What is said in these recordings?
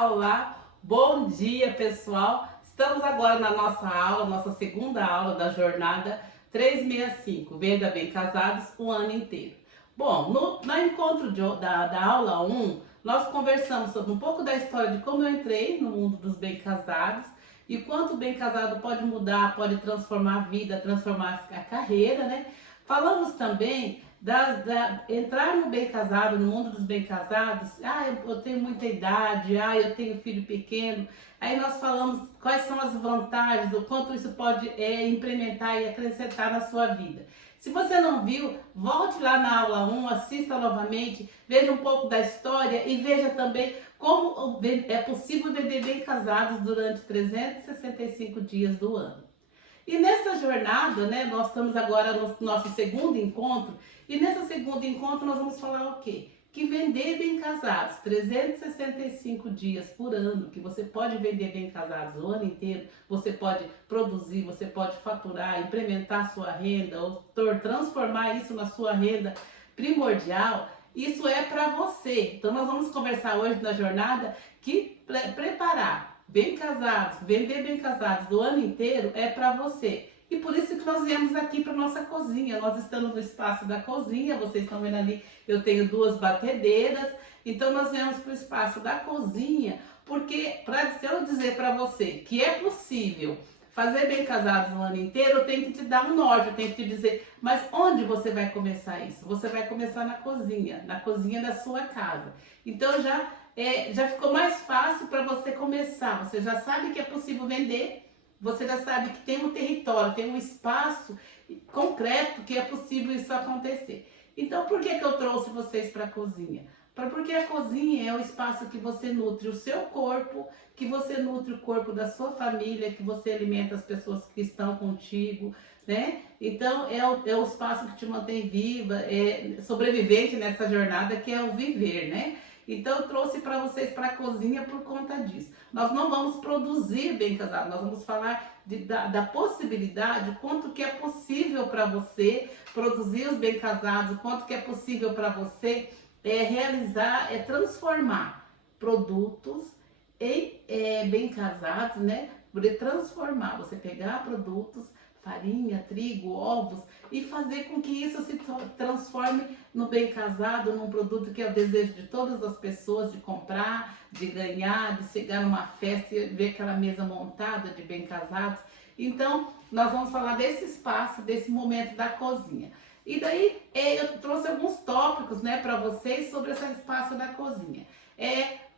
Olá, olá, bom dia pessoal. Estamos agora na nossa aula, nossa segunda aula da jornada 365, Venda Bem Casados o ano inteiro. Bom, no encontro da aula 1, nós conversamos sobre um pouco da história de como eu entrei no mundo dos bem casados e quanto o bem casado pode mudar, pode transformar a vida, transformar a carreira, né? Falamos também entrar no bem casado, no mundo dos bem casados. Eu tenho muita idade, eu tenho filho pequeno. Aí nós falamos quais são as vantagens, o quanto isso pode implementar e acrescentar na sua vida. Se você não viu, volte lá na aula 1, assista novamente, veja um pouco da história e veja também como é possível vender bem casados durante 365 dias do ano. E nessa jornada, né, nós estamos agora no nosso segundo encontro, e nesse segundo encontro nós vamos falar o quê? Que vender bem casados, 365 dias por ano, que você pode vender bem casados o ano inteiro, você pode produzir, você pode faturar, implementar sua renda, ou transformar isso na sua renda primordial, isso é para você. Então nós vamos conversar hoje na jornada que preparar bem casados, vender bem casados do ano inteiro é para você. E por isso que nós viemos aqui para nossa cozinha. Nós estamos no espaço da cozinha, vocês estão vendo ali, eu tenho duas batedeiras. Então nós viemos para o espaço da cozinha, porque para eu dizer para você que é possível fazer bem casados no ano inteiro, eu tenho que te dar um norte, eu tenho que te dizer, mas onde você vai começar isso? Você vai começar na cozinha da sua casa. Então já ficou mais fácil para você começar. Você já sabe que é possível vender, você já sabe que tem um território, tem um espaço concreto que é possível isso acontecer. Então, por que eu trouxe vocês para a cozinha? Porque a cozinha é o espaço que você nutre o seu corpo, que você nutre o corpo da sua família, que você alimenta as pessoas que estão contigo, né? Então, é o espaço que te mantém viva, sobrevivente nessa jornada, que é o viver, né? Então eu trouxe para vocês para a cozinha por conta disso. Nós não vamos produzir bem casado, nós vamos falar da possibilidade, quanto que é possível para você produzir os bem casados, quanto que é possível para você realizar, transformar produtos em bem casados, né? Poder transformar, você pegar produtos, farinha, trigo, ovos e fazer com que isso se transforme no bem casado, num produto que é o desejo de todas as pessoas de comprar, de ganhar, de chegar numa festa e ver aquela mesa montada de bem casados. Então, nós vamos falar desse espaço, desse momento da cozinha. E daí eu trouxe alguns tópicos, né, para vocês sobre esse espaço da cozinha.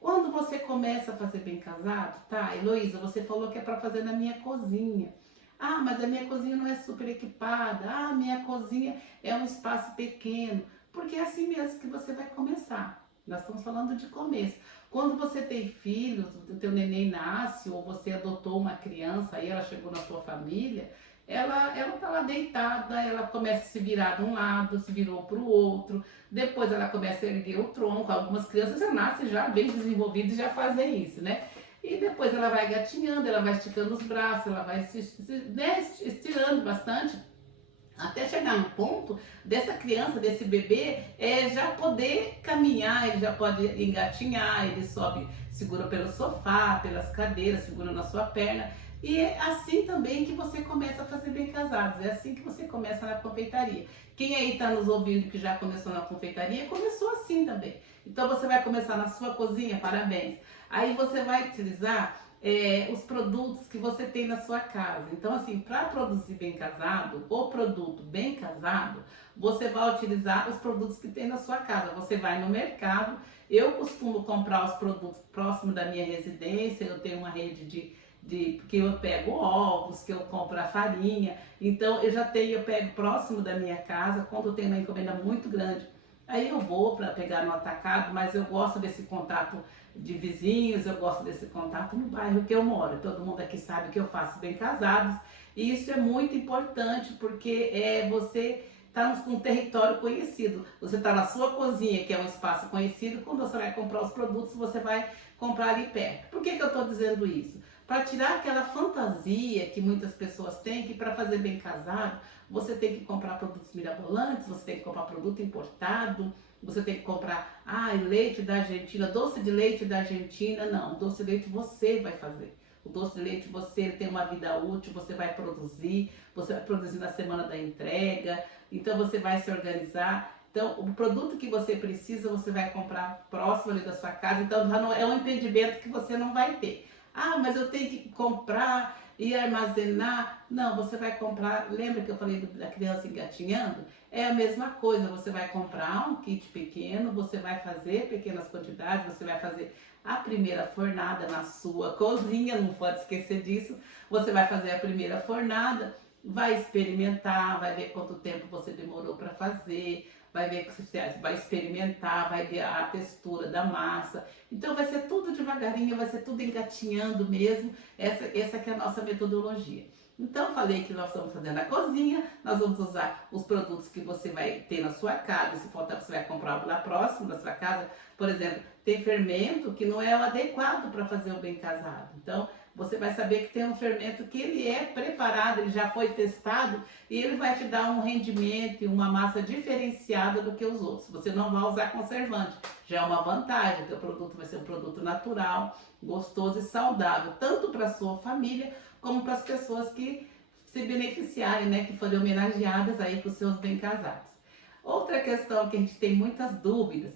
Quando você começa a fazer bem casado, tá, Heloísa, você falou que é para fazer na minha cozinha. Mas a minha cozinha não é super equipada. A minha cozinha é um espaço pequeno. Porque é assim mesmo que você vai começar. Nós estamos falando de começo. Quando você tem filhos, o teu neném nasce, ou você adotou uma criança, aí ela chegou na sua família, ela tá lá deitada, ela começa a se virar de um lado, se virou para o outro, depois ela começa a erguer o tronco. Algumas crianças já nascem já bem desenvolvidas e já fazem isso, né? E depois ela vai gatinhando, ela vai esticando os braços, ela vai estirando bastante, até chegar no ponto dessa criança, desse bebê, já poder caminhar, ele já pode engatinhar, ele sobe, segura pelo sofá, pelas cadeiras, segura na sua perna. E é assim também que você começa a fazer bem casados, é assim que você começa na confeitaria. Quem aí está nos ouvindo que já começou na confeitaria, começou assim também. Então você vai começar na sua cozinha, parabéns. Aí você vai utilizar os produtos que você tem na sua casa. Então assim, para produzir bem casado, o produto bem casado, você vai utilizar os produtos que tem na sua casa. Você vai no mercado, eu costumo comprar os produtos próximos da minha residência, eu tenho uma rede que eu pego ovos, que eu compro a farinha, então eu pego próximo da minha casa, quando eu tenho uma encomenda muito grande, aí eu vou para pegar no atacado, mas eu gosto desse contato de vizinhos, eu gosto desse contato no bairro que eu moro. Todo mundo aqui sabe que eu faço bem casados, e isso é muito importante, porque você está num território conhecido, você está na sua cozinha, que é um espaço conhecido, quando você vai comprar os produtos, você vai comprar ali perto. Por que eu estou dizendo isso? Para tirar aquela fantasia que muitas pessoas têm, que para fazer bem casado, você tem que comprar produtos mirabolantes, você tem que comprar produto importado, você tem que comprar, leite da Argentina, doce de leite da Argentina. Não, doce de leite você vai fazer. O doce de leite você tem uma vida útil, você vai produzir na semana da entrega, então você vai se organizar. Então, o produto que você precisa, você vai comprar próximo ali da sua casa, então já não é um impedimento que você não vai ter. Mas eu tenho que comprar e armazenar. Não, você vai comprar, lembra que eu falei da criança engatinhando? É a mesma coisa, você vai comprar um kit pequeno, você vai fazer pequenas quantidades, você vai fazer a primeira fornada na sua cozinha, não pode esquecer disso. Você vai fazer a primeira fornada, vai experimentar, vai ver quanto tempo você demorou para fazer, vai ver que você vai experimentar, vai ver a textura da massa. Então vai ser tudo devagarinho, vai ser tudo engatinhando mesmo. Essa que é a nossa metodologia. Então falei que nós estamos fazendo a cozinha, nós vamos usar os produtos que você vai ter na sua casa. Se faltar, você vai comprar lá próximo da sua casa. Por exemplo, tem fermento que não é o adequado para fazer o bem casado. Então você vai saber que tem um fermento que ele é preparado, ele já foi testado e ele vai te dar um rendimento e uma massa diferenciada do que os outros. Você não vai usar conservante, já é uma vantagem, que o produto vai ser um produto natural, gostoso e saudável, tanto para a sua família como para as pessoas que se beneficiarem, né, que forem homenageadas aí com os seus bem casados. Outra questão que a gente tem muitas dúvidas,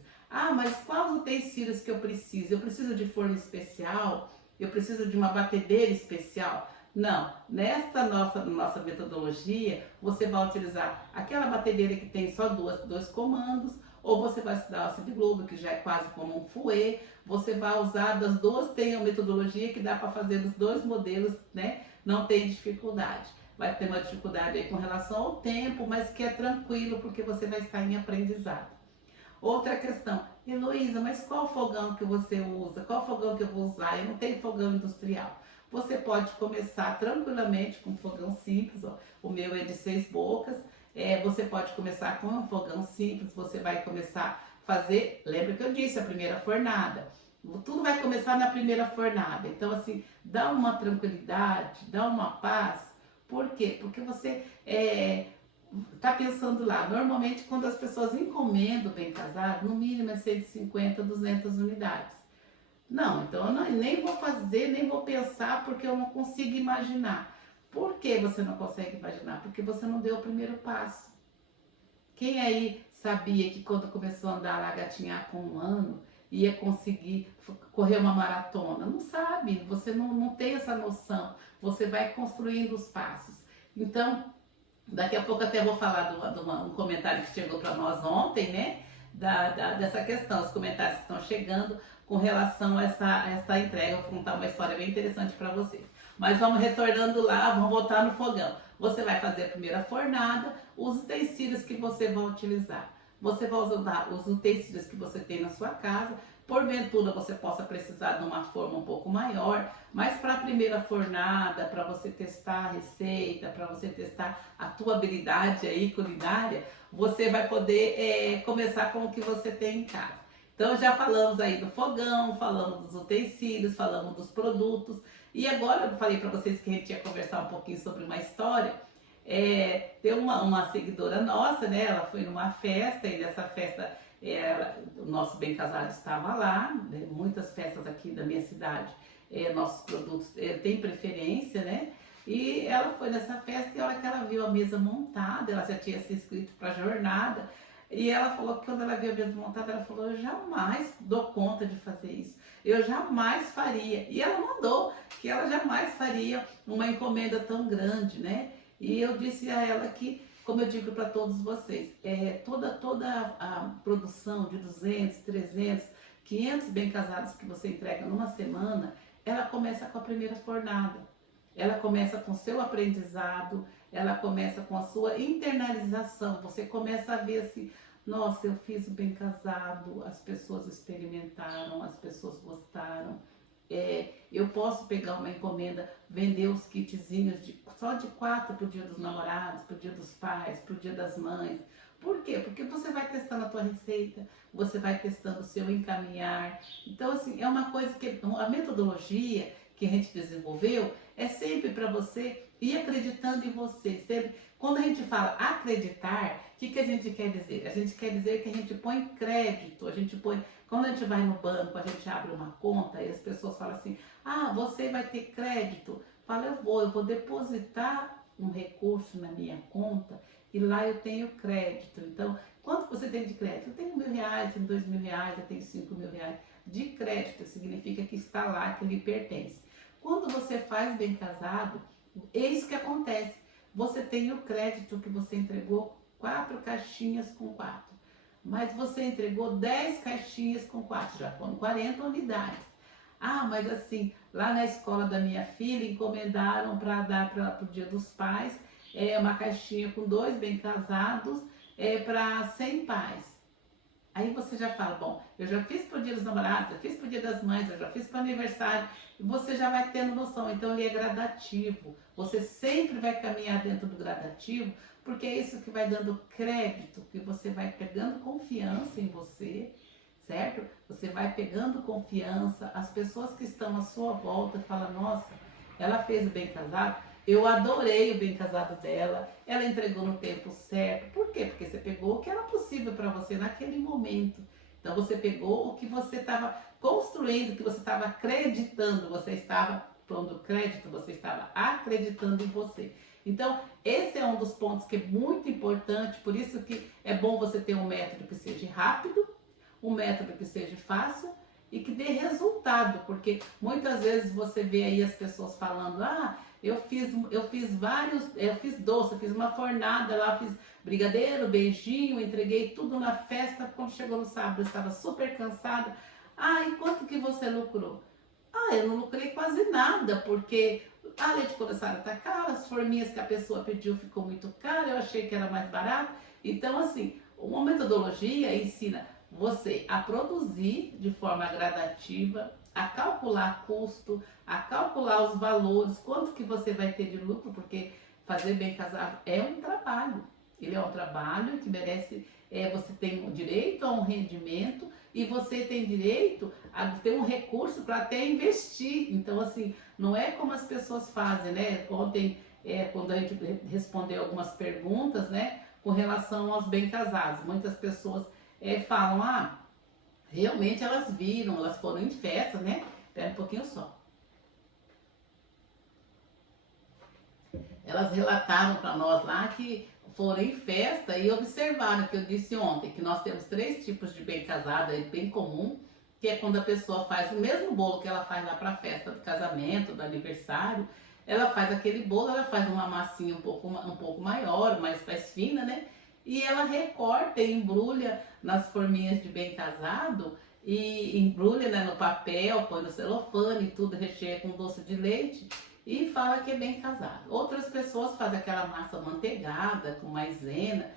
mas quais utensílios que eu preciso? Eu preciso de forno especial? Eu preciso de uma batedeira especial? Não, nesta nossa metodologia, você vai utilizar aquela batedeira que tem só dois comandos, ou você vai estudar o Acid Globo, que já é quase como um fouet. Você vai usar das duas, tem a metodologia que dá para fazer dos dois modelos, né? Não tem dificuldade. Vai ter uma dificuldade aí com relação ao tempo, mas que é tranquilo, porque você vai estar em aprendizado. Outra questão, Heloísa, mas qual fogão que você usa? Qual fogão que eu vou usar? Eu não tenho fogão industrial. Você pode começar tranquilamente com um fogão simples, ó. O meu é de 6 bocas. Você pode começar com um fogão simples, você vai começar a fazer, lembra que eu disse, a primeira fornada. Tudo vai começar na primeira fornada. Então, assim, dá uma tranquilidade, dá uma paz. Por quê? Porque você tá pensando lá, normalmente quando as pessoas encomendam bem casado, no mínimo é 150, 200 unidades. Não, então eu nem vou fazer, nem vou pensar, porque eu não consigo imaginar. Por que você não consegue imaginar? Porque você não deu o primeiro passo. Quem aí sabia que quando começou a andar lá, gatinhar com 1 ano, ia conseguir correr uma maratona? Não sabe, você não tem essa noção. Você vai construindo os passos. Então, daqui a pouco até vou falar de um comentário que chegou para nós ontem, né? Dessa questão, os comentários que estão chegando com relação a essa entrega. Vou contar uma história bem interessante para vocês. Mas vamos retornando lá, vamos voltar no fogão. Você vai fazer a primeira fornada, os utensílios que você vai utilizar. Você vai usar os utensílios que você tem na sua casa. Porventura você possa precisar de uma forma um pouco maior, mas para a primeira fornada, para você testar a receita, para você testar a tua habilidade aí culinária, você vai poder começar com o que você tem em casa. Então já falamos aí do fogão, falamos dos utensílios, falamos dos produtos, e agora eu falei para vocês que a gente ia conversar um pouquinho sobre uma história. Tem uma seguidora nossa, né? Ela foi numa festa, e nessa festa o nosso bem casado estava lá, né? Muitas festas aqui da minha cidade, nossos produtos têm preferência, né? E ela foi nessa festa e a hora que ela viu a mesa montada, ela já tinha se inscrito para a jornada, e ela falou que quando ela viu a mesa montada, ela falou, eu jamais dou conta de fazer isso, eu jamais faria. E ela mandou que ela jamais faria uma encomenda tão grande, né? E eu disse a ela que, como eu digo para todos vocês, toda a produção de 200, 300, 500 bem casados que você entrega numa semana, ela começa com a primeira fornada. Ela começa com o seu aprendizado, ela começa com a sua internalização. Você começa a ver assim, nossa, eu fiz o bem casado, as pessoas experimentaram, as pessoas gostaram. Eu posso pegar uma encomenda, vender os kitzinhos só de 4 para o dia dos namorados, para o dia dos pais, para o dia das mães. Por quê? Porque você vai testando a tua receita, você vai testando o seu encaminhar. Então, assim, é uma coisa que a metodologia que a gente desenvolveu é sempre para você ir acreditando em você. Sempre. Quando a gente fala acreditar, o que a gente quer dizer? A gente quer dizer que a gente põe crédito, a gente põe. Quando a gente vai no banco, a gente abre uma conta e as pessoas falam assim: ah, você vai ter crédito. Fala, eu vou depositar um recurso na minha conta e lá eu tenho crédito. Então, quanto você tem de crédito? Eu tenho R$1.000, tenho R$2.000, eu tenho R$5.000 de crédito, significa que está lá, que lhe pertence. Quando você faz bem casado, eis que acontece. Você tem o crédito que você entregou 4 caixinhas com 4. Mas você entregou 10 caixinhas com 4, já foram 40 unidades. Ah, mas assim, lá na escola da minha filha, encomendaram para dar para o Dia dos Pais uma caixinha com 2 bem casados para 100 pais. Aí você já fala, bom, eu já fiz para o Dia dos Namorados, já fiz para o Dia das Mães, eu já fiz para o aniversário. Você já vai tendo noção, então ele é gradativo. Você sempre vai caminhar dentro do gradativo, porque é isso que vai dando crédito, que você vai pegando confiança em você, certo? Você vai pegando confiança, as pessoas que estão à sua volta falam, nossa, ela fez o bem casado, eu adorei o bem casado dela, ela entregou no tempo certo. Por quê? Porque você pegou o que era possível para você naquele momento. Então você pegou o que você estava construindo, o que você estava acreditando, você estava pondo crédito, você estava acreditando em você. Então, esse é um dos pontos que é muito importante, por isso que é bom você ter um método que seja rápido, um método que seja fácil e que dê resultado, porque muitas vezes você vê aí as pessoas falando, ah, eu fiz doce, eu fiz uma fornada lá, fiz brigadeiro, beijinho, entreguei tudo na festa, quando chegou no sábado eu estava super cansada, ah, e quanto que você lucrou? Ah, eu não lucrei quase nada, porque a leite condensada tá cara, as forminhas que a pessoa pediu ficou muito cara, eu achei que era mais barato. Então, assim, uma metodologia ensina você a produzir de forma gradativa, a calcular custo, a calcular os valores, quanto que você vai ter de lucro, porque fazer bem casado é um trabalho. Ele é um trabalho que merece, você tem direito a um rendimento e você tem direito a ter um recurso para até investir. Então, assim, não é como as pessoas fazem, né? Ontem, quando a gente respondeu algumas perguntas, né, com relação aos bem casados, muitas pessoas falam, ah, realmente elas viram, elas foram em festa, né? Espera um pouquinho só. Elas relataram para nós lá que foram em festa e observaram que eu disse ontem, que nós temos 3 tipos de bem casado, bem comum, que é quando a pessoa faz o mesmo bolo que ela faz lá para a festa do casamento, do aniversário, ela faz aquele bolo, ela faz uma massinha um pouco maior, mais fina, né? E ela recorta e embrulha nas forminhas de bem casado e embrulha, né, no papel, põe no celofane e tudo, recheia com doce de leite e fala que é bem casado. Outras pessoas fazem aquela massa manteigada com maisena,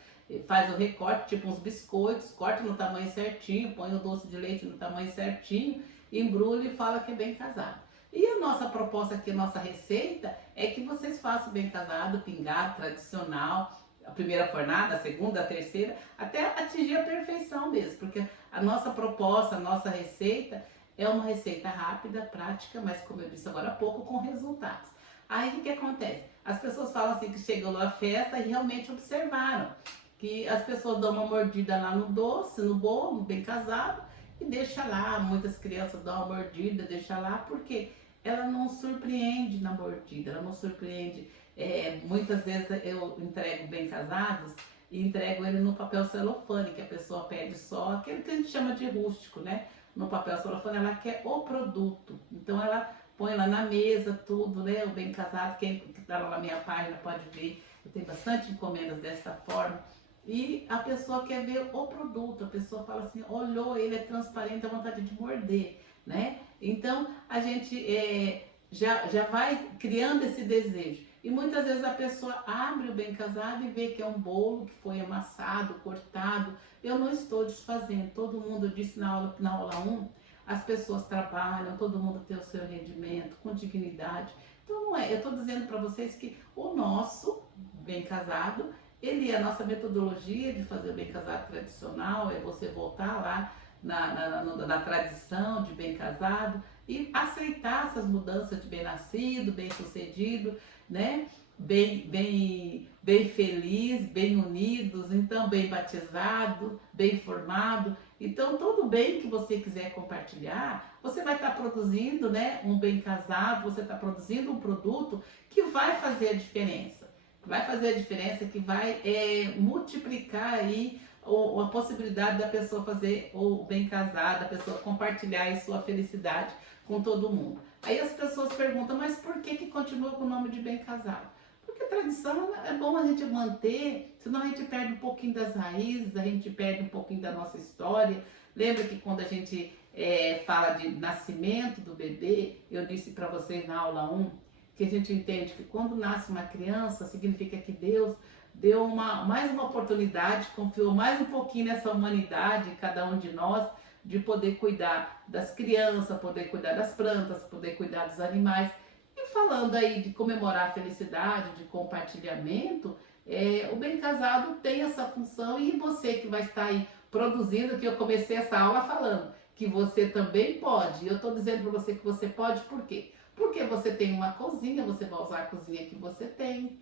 faz o recorte, tipo uns biscoitos, corta no tamanho certinho, põe o doce de leite no tamanho certinho, embrulha e fala que é bem casado. E a nossa proposta aqui, a nossa receita, é que vocês façam bem casado, pingado, tradicional, a primeira fornada, a segunda, a terceira, até atingir a perfeição mesmo, porque a nossa proposta, a nossa receita é uma receita rápida, prática, mas como eu disse agora há pouco, com resultados. Aí o que acontece? As pessoas falam assim que chegam na festa e realmente observaram que as pessoas dão uma mordida lá no doce, no bolo, bem casado, e deixa lá, muitas crianças dão uma mordida, deixa lá, porque ela não surpreende na mordida, ela não surpreende. Muitas vezes eu entrego bem casados e entrego ele no papel celofane, que a pessoa pede só, aquele que a gente chama de rústico, né? No papel celofane ela quer o produto, então ela põe lá na mesa tudo, né? O bem casado, quem está lá na minha página pode ver, eu tenho bastante encomendas dessa forma. E a pessoa quer ver o produto, a pessoa fala assim, olhou, ele é transparente, dá vontade de morder, né? Então a gente já vai criando esse desejo. E muitas vezes a pessoa abre o bem casado e vê que é um bolo que foi amassado, cortado. Eu não estou desfazendo, todo mundo disse na aula 1, as pessoas trabalham, todo mundo tem o seu rendimento, com dignidade. Então não é, eu estou dizendo para vocês que o nosso bem casado, ele é a nossa metodologia de fazer o bem casado tradicional, é você voltar lá na tradição de bem casado e aceitar essas mudanças de bem-nascido, bem-sucedido, né? Bem feliz, bem unidos, então bem batizado, bem formado. Então, todo bem que você quiser compartilhar, você vai estar produzindo, né, um bem casado, você está produzindo um produto que vai fazer a diferença. Vai fazer a diferença, que vai multiplicar aí a possibilidade da pessoa fazer o bem casado, da pessoa compartilhar aí sua felicidade com todo mundo. Aí as pessoas perguntam, mas por que continua com o nome de bem casado? Porque a tradição é bom a gente manter, senão a gente perde um pouquinho das raízes, a gente perde um pouquinho da nossa história. Lembra que quando a gente fala de nascimento do bebê, eu disse para vocês na aula 1, que a gente entende que quando nasce uma criança, significa que Deus deu mais uma oportunidade, confiou mais um pouquinho nessa humanidade, cada um de nós, de poder cuidar das crianças, poder cuidar das plantas, poder cuidar dos animais. E falando aí de comemorar a felicidade, de compartilhamento, o bem casado tem essa função, e você que vai estar aí produzindo, que eu comecei essa aula falando, que você também pode. Eu estou dizendo para você que você pode, por quê? Porque você tem uma cozinha, você vai usar a cozinha que você tem,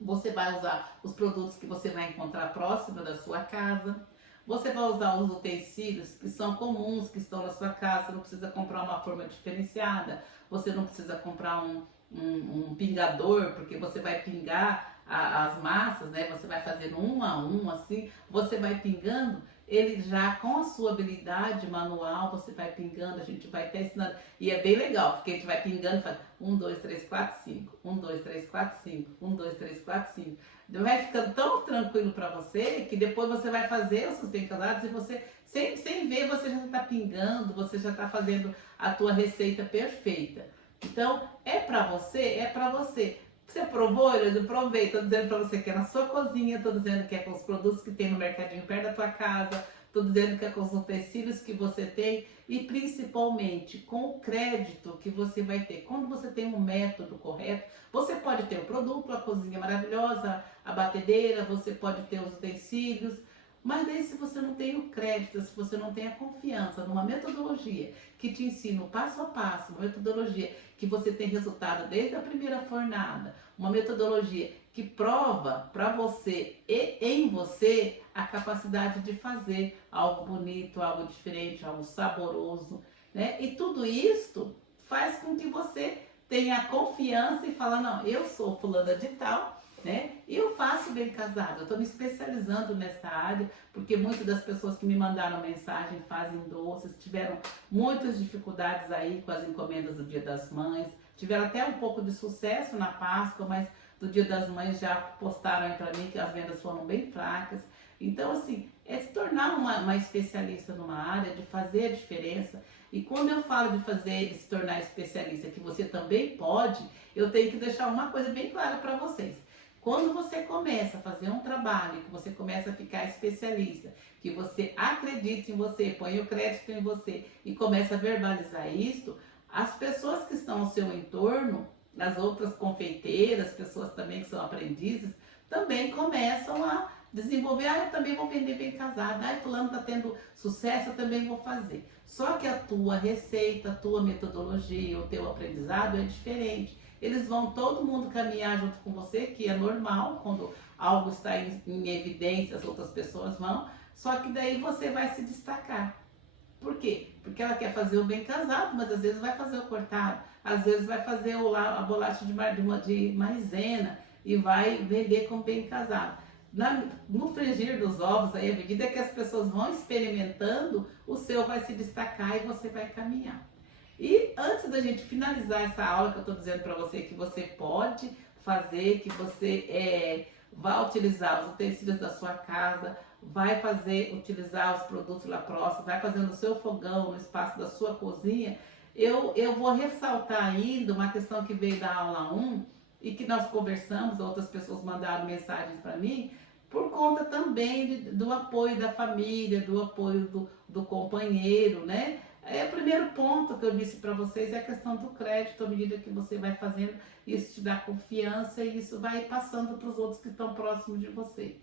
você vai usar os produtos que você vai encontrar próximo da sua casa, você vai usar os utensílios que são comuns, que estão na sua casa, você não precisa comprar uma forma diferenciada, você não precisa comprar um pingador, porque você vai pingar as massas, né? Você vai fazendo um a um, assim, você vai pingando, ele já com a sua habilidade manual, você vai pingando, a gente vai até ensinando, e é bem legal, porque a gente vai pingando, faz 1, 2, 3, 4, 5, 1, 2, 3, 4, 5, 1, 2, 3, 4, 5. Vai ficando tão tranquilo para você, que depois você vai fazer os seus bem casados, e você, sem ver, você já está pingando, você já está fazendo a tua receita perfeita. Então, é para você, é para você. Você provou? Eu não provei. Estou dizendo para você que é na sua cozinha, estou dizendo que é com os produtos que tem no mercadinho perto da tua casa, estou dizendo que é com os utensílios que você tem, e principalmente com o crédito que você vai ter. Quando você tem um método correto, você pode ter o produto, a cozinha maravilhosa, a batedeira, você pode ter os utensílios, mas daí se você não tem o crédito, se você não tem a confiança numa metodologia que te ensina o passo a passo, uma metodologia que você tem resultado desde a primeira fornada, uma metodologia que prova para você e em você a capacidade de fazer algo bonito, algo diferente, algo saboroso, né? E tudo isso faz com que você tenha confiança e fala, não, eu sou fulana de tal, né? E eu faço bem casado, eu estou me especializando nessa área, porque muitas das pessoas que me mandaram mensagem fazem doces, tiveram muitas dificuldades aí com as encomendas do Dia das Mães, tiveram até um pouco de sucesso na Páscoa, mas do Dia das Mães já postaram aí para mim que as vendas foram bem fracas. Então, assim, é se tornar uma especialista numa área, de fazer a diferença. E quando eu falo de fazer, de se tornar especialista, que você também pode, eu tenho que deixar uma coisa bem clara para vocês. Quando você começa a fazer um trabalho, que você começa a ficar especialista, que você acredita em você, põe o crédito em você e começa a verbalizar isso, as pessoas que estão ao seu entorno, as outras confeiteiras, pessoas também que são aprendizes, também começam a desenvolver, eu também vou vender bem casado, fulano está tendo sucesso, eu também vou fazer. Só que a tua receita, a tua metodologia, o teu aprendizado é diferente. Eles vão todo mundo caminhar junto com você, que é normal, quando algo está em evidência, as outras pessoas vão, só que daí você vai se destacar. Por quê? Porque ela quer fazer o bem casado, mas às vezes vai fazer o cortado, às vezes vai fazer a bolacha de maisena e vai vender como bem casado. No frigir dos ovos, aí, à medida que as pessoas vão experimentando, o seu vai se destacar e você vai caminhar. E antes da gente finalizar essa aula que eu estou dizendo para você que você pode fazer, que você vai utilizar os utensílios da sua casa, vai utilizar os produtos lá próximo, vai fazer no seu fogão, no espaço da sua cozinha, eu vou ressaltar ainda uma questão que veio da aula 1 e que nós conversamos, outras pessoas mandaram mensagens para mim, por conta também do apoio da família, do apoio do companheiro, né? O primeiro ponto que eu disse para vocês é a questão do crédito. À medida que você vai fazendo, isso te dá confiança e isso vai passando para os outros que estão próximos de você,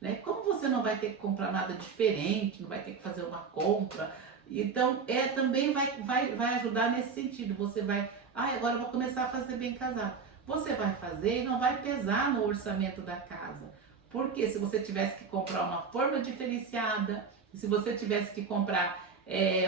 né? Como você não vai ter que comprar nada diferente, não vai ter que fazer uma compra Então, também vai ajudar nesse sentido. Você vai, agora eu vou começar a fazer bem casado. Você vai fazer e não vai pesar no orçamento da casa. Porque se você tivesse que comprar uma forma diferenciada, se você tivesse que comprar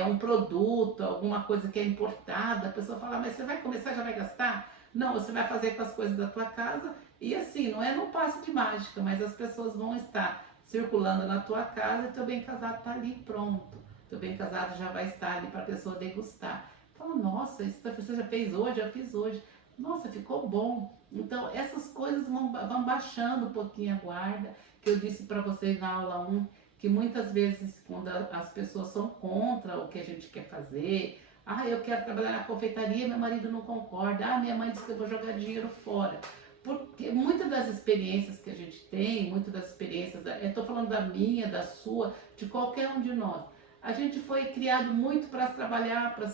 um produto, alguma coisa que é importada, a pessoa fala, mas você vai começar, já vai gastar? Não, você vai fazer com as coisas da tua casa e assim, não é num passe de mágica, mas as pessoas vão estar circulando na tua casa e teu bem casado está ali pronto. Teu bem casado já vai estar ali para a pessoa degustar. Fala, nossa, isso você já fez hoje? Já fiz hoje. Nossa, ficou bom. Então, essas coisas vão baixando um pouquinho a guarda, que eu disse para vocês na aula 1, que muitas vezes quando as pessoas são contra o que a gente quer fazer, eu quero trabalhar na confeitaria, meu marido não concorda, minha mãe disse que eu vou jogar dinheiro fora. Porque muitas das experiências que a gente tem, muitas das experiências, eu estou falando da minha, da sua, de qualquer um de nós, a gente foi criado muito para trabalhar, para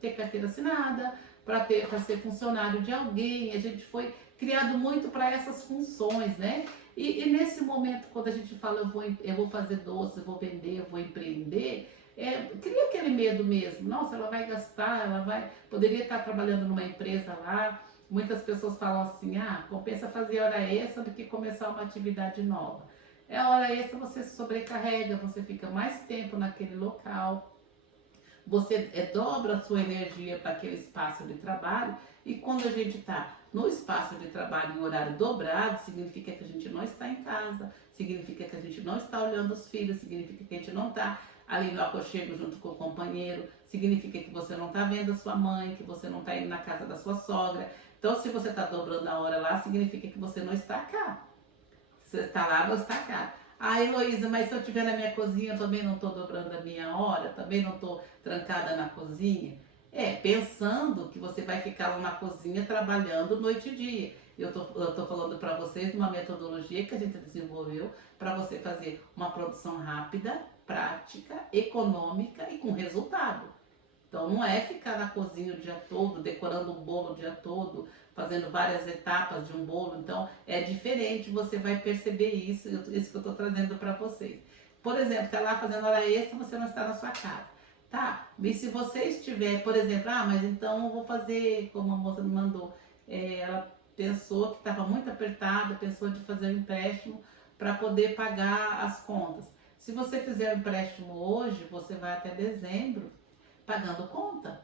ter carteira assinada, para ser funcionário de alguém, a gente foi criado muito para essas funções, né? E nesse momento, quando a gente fala, eu vou fazer doce, eu vou vender, eu vou empreender, cria aquele medo mesmo. Nossa, ela vai gastar, poderia estar trabalhando numa empresa lá. Muitas pessoas falam assim, compensa fazer hora extra do que começar uma atividade nova. A hora extra você se sobrecarrega, você fica mais tempo naquele local, você dobra a sua energia para aquele espaço de trabalho, e quando a gente está no espaço de trabalho em horário dobrado, significa que a gente não está em casa, significa que a gente não está olhando os filhos, significa que a gente não está ali no aconchego junto com o companheiro, significa que você não está vendo a sua mãe, que você não está indo na casa da sua sogra. Então, se você está dobrando a hora lá, significa que você não está cá. Você está lá, não está cá. Heloísa, mas se eu estiver na minha cozinha, eu também não estou dobrando a minha hora, também não estou trancada na cozinha. Pensando que você vai ficar lá na cozinha trabalhando noite e dia. Eu tô falando para vocês de uma metodologia que a gente desenvolveu para você fazer uma produção rápida, prática, econômica e com resultado. Então não é ficar na cozinha o dia todo, decorando um bolo o dia todo, fazendo várias etapas de um bolo. Então é diferente, você vai perceber isso que eu estou trazendo para vocês. Por exemplo, está lá fazendo hora extra, você não está na sua casa. Tá? E se você estiver, por exemplo, mas então eu vou fazer como a moça me mandou. Ela pensou que estava muito apertada, pensou de fazer um empréstimo para poder pagar as contas. Se você fizer o empréstimo hoje, você vai até dezembro pagando conta.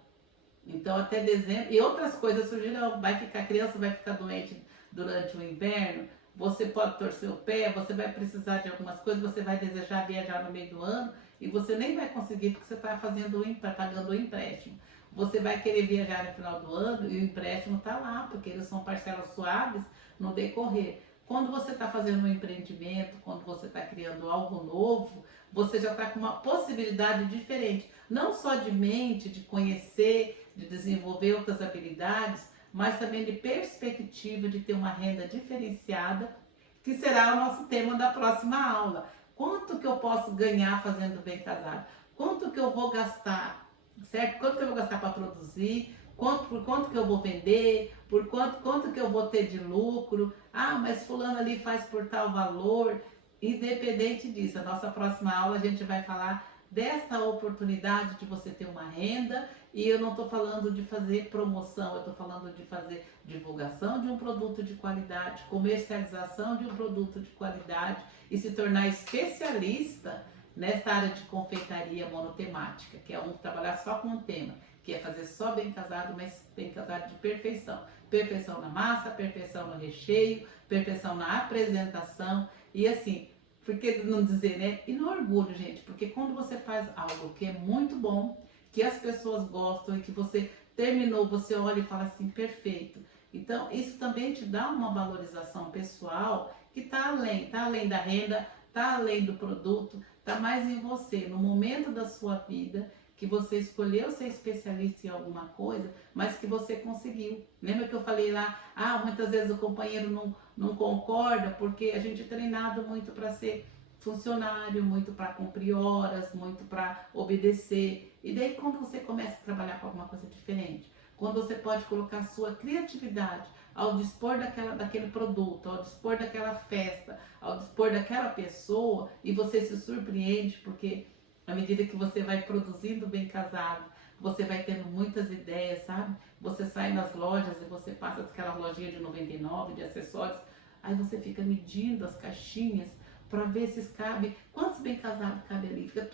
Então até dezembro, e outras coisas surgirão, a criança vai ficar doente durante o inverno, você pode torcer o pé, você vai precisar de algumas coisas, você vai desejar viajar no meio do ano e você nem vai conseguir porque você está pagando o empréstimo. Você vai querer viajar no final do ano e o empréstimo está lá, porque eles são parcelas suaves no decorrer. Quando você está fazendo um empreendimento, quando você está criando algo novo, você já está com uma possibilidade diferente, não só de mente, de conhecer, de desenvolver outras habilidades, mas também de perspectiva de ter uma renda diferenciada, que será o nosso tema da próxima aula. Quanto que eu posso ganhar fazendo bem casado? Quanto que eu vou gastar, certo? Quanto que eu vou gastar para produzir? Por quanto que eu vou vender? Por quanto que eu vou ter de lucro? Mas fulano ali faz por tal valor. Independente disso, a nossa próxima aula a gente vai falar desta oportunidade de você ter uma renda, e eu não estou falando de fazer promoção, eu estou falando de fazer divulgação de um produto de qualidade, comercialização de um produto de qualidade e se tornar especialista nesta área de confeitaria monotemática, que é trabalhar só com um tema, que é fazer só bem casado, mas bem casado de perfeição. Perfeição na massa, perfeição no recheio, perfeição na apresentação e assim, por que não dizer, né? E no orgulho, gente, porque quando você faz algo que é muito bom, que as pessoas gostam e que você terminou, você olha e fala assim, perfeito. Então, isso também te dá uma valorização pessoal que está além da renda, está além do produto, está mais em você, no momento da sua vida, que você escolheu ser especialista em alguma coisa, mas que você conseguiu. Lembra que eu falei lá, muitas vezes o companheiro não concorda, porque a gente é treinado muito para ser funcionário, muito para cumprir horas, muito para obedecer. E daí quando você começa a trabalhar com alguma coisa diferente, quando você pode colocar a sua criatividade ao dispor daquele produto, ao dispor daquela festa, ao dispor daquela pessoa, e você se surpreende porque À medida que você vai produzindo bem casado, você vai tendo muitas ideias, sabe? Você sai nas lojas e você passa aquela lojinha de 99 de acessórios, aí você fica medindo as caixinhas para ver se cabe, quantos bem casados cabe ali. Fica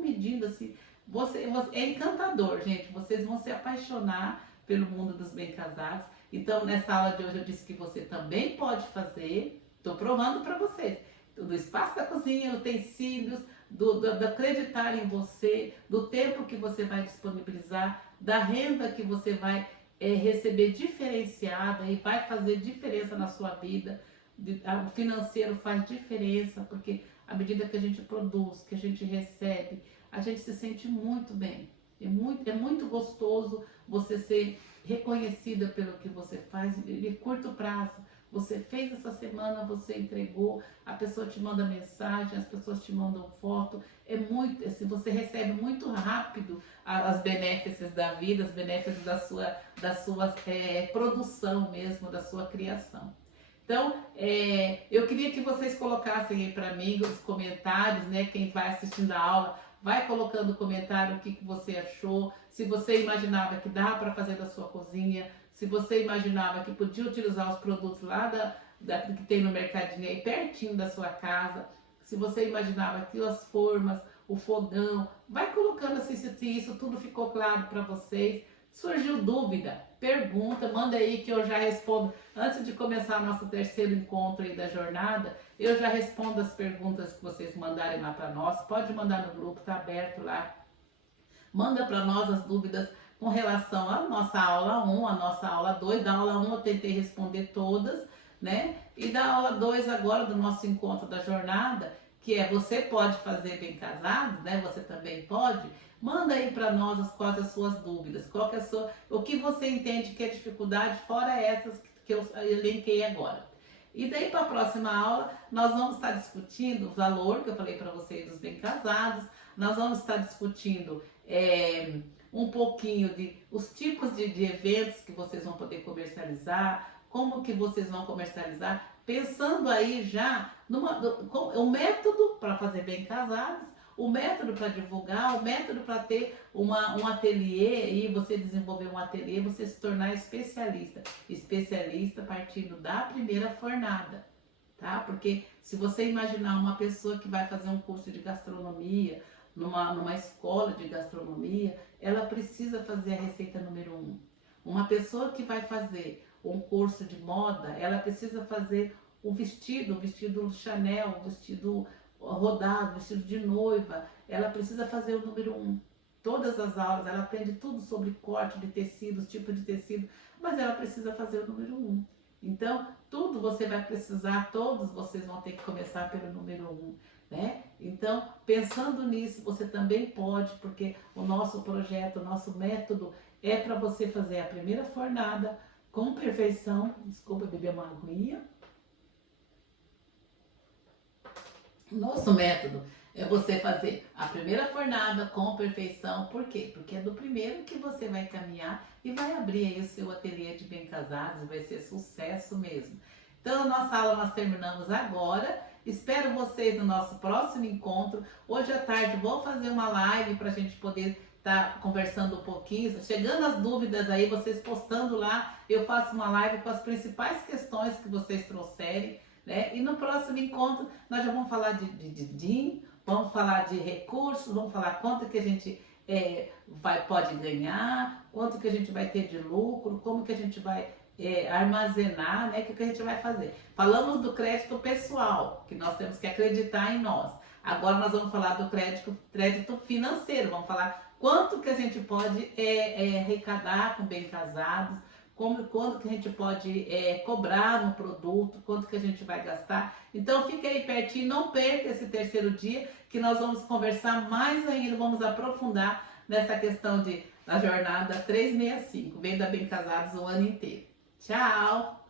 medindo assim. É encantador, gente. Vocês vão se apaixonar pelo mundo dos bem casados. Então, nessa aula de hoje eu disse que você também pode fazer. Estou provando para vocês. Do espaço da cozinha, utensílios, do acreditar em você, do tempo que você vai disponibilizar, da renda que você vai receber diferenciada e vai fazer diferença na sua vida. O financeiro faz diferença, porque à medida que a gente produz, que a gente recebe, a gente se sente muito bem. É muito gostoso você ser reconhecida pelo que você faz em curto prazo. Você fez essa semana, você entregou, a pessoa te manda mensagem, as pessoas te mandam foto. É muito, assim, você recebe muito rápido as benéficas da vida, as benéficas da sua produção mesmo, da sua criação. Então, eu queria que vocês colocassem aí para mim os comentários, né? Quem vai assistindo a aula, vai colocando comentário o que você achou, se você imaginava que dá para fazer da sua cozinha, se você imaginava que podia utilizar os produtos lá que tem no mercadinho aí pertinho da sua casa, se você imaginava que as formas, o fogão, vai colocando assim se isso tudo ficou claro para vocês. Surgiu dúvida, pergunta, manda aí que eu já respondo. Antes de começar nosso terceiro encontro aí da jornada, eu já respondo as perguntas que vocês mandarem lá para nós. Pode mandar no grupo, tá aberto lá. Manda para nós as dúvidas com relação à nossa aula 1, à nossa aula 2. Da aula 1 eu tentei responder todas, né? E da aula 2 agora, do nosso encontro da jornada, que é você pode fazer bem casados, né? Você também pode. Manda aí para nós quais as suas dúvidas, o que você entende que é dificuldade, fora essas que eu elenquei agora. E daí para a próxima aula, nós vamos estar discutindo o valor que eu falei para vocês dos bem casados, nós vamos estar discutindo um pouquinho de os tipos de eventos que vocês vão poder comercializar, como que vocês vão comercializar, pensando aí já o método para fazer bem casados, o método para divulgar, o método para ter um ateliê e você desenvolver um ateliê, você se tornar especialista partindo da primeira fornada, tá? Porque se você imaginar uma pessoa que vai fazer um curso de gastronomia, numa escola de gastronomia, ela precisa fazer a receita número 1. Uma pessoa que vai fazer um curso de moda, ela precisa fazer o vestido Chanel, o vestido rodado, vestido de noiva, ela precisa fazer o número 1. Todas as aulas, ela aprende tudo sobre corte de tecidos, tipo de tecido, mas ela precisa fazer o número 1. Então, tudo você vai precisar, todos vocês vão ter que começar pelo número 1, né? Então, pensando nisso, você também pode, porque o nosso projeto, o nosso método é para você fazer a primeira fornada com perfeição. Desculpa, beber uma aguinha. Nosso método é você fazer a primeira fornada com perfeição. Por quê? Porque é do primeiro que você vai caminhar e vai abrir aí o seu ateliê de bem casados, vai ser sucesso mesmo. Então, a nossa aula nós terminamos agora. Espero vocês no nosso próximo encontro. Hoje à tarde vou fazer uma live para a gente poder estar conversando um pouquinho. Chegando as dúvidas aí, vocês postando lá, eu faço uma live com as principais questões que vocês trouxerem, né? E no próximo encontro nós já vamos falar de DIN, vamos falar de recursos, vamos falar quanto que a gente pode ganhar, quanto que a gente vai ter de lucro, como que a gente vai armazenar, né? O que a gente vai fazer. Falamos do crédito pessoal, que nós temos que acreditar em nós. Agora nós vamos falar do crédito financeiro, vamos falar quanto que a gente pode arrecadar com bem casados, quanto que a gente pode cobrar no produto, quanto que a gente vai gastar. Então fique aí pertinho, não perca esse terceiro dia, que nós vamos conversar mais ainda, vamos aprofundar nessa questão da jornada 365, Venda Bem Casados o ano inteiro. Tchau!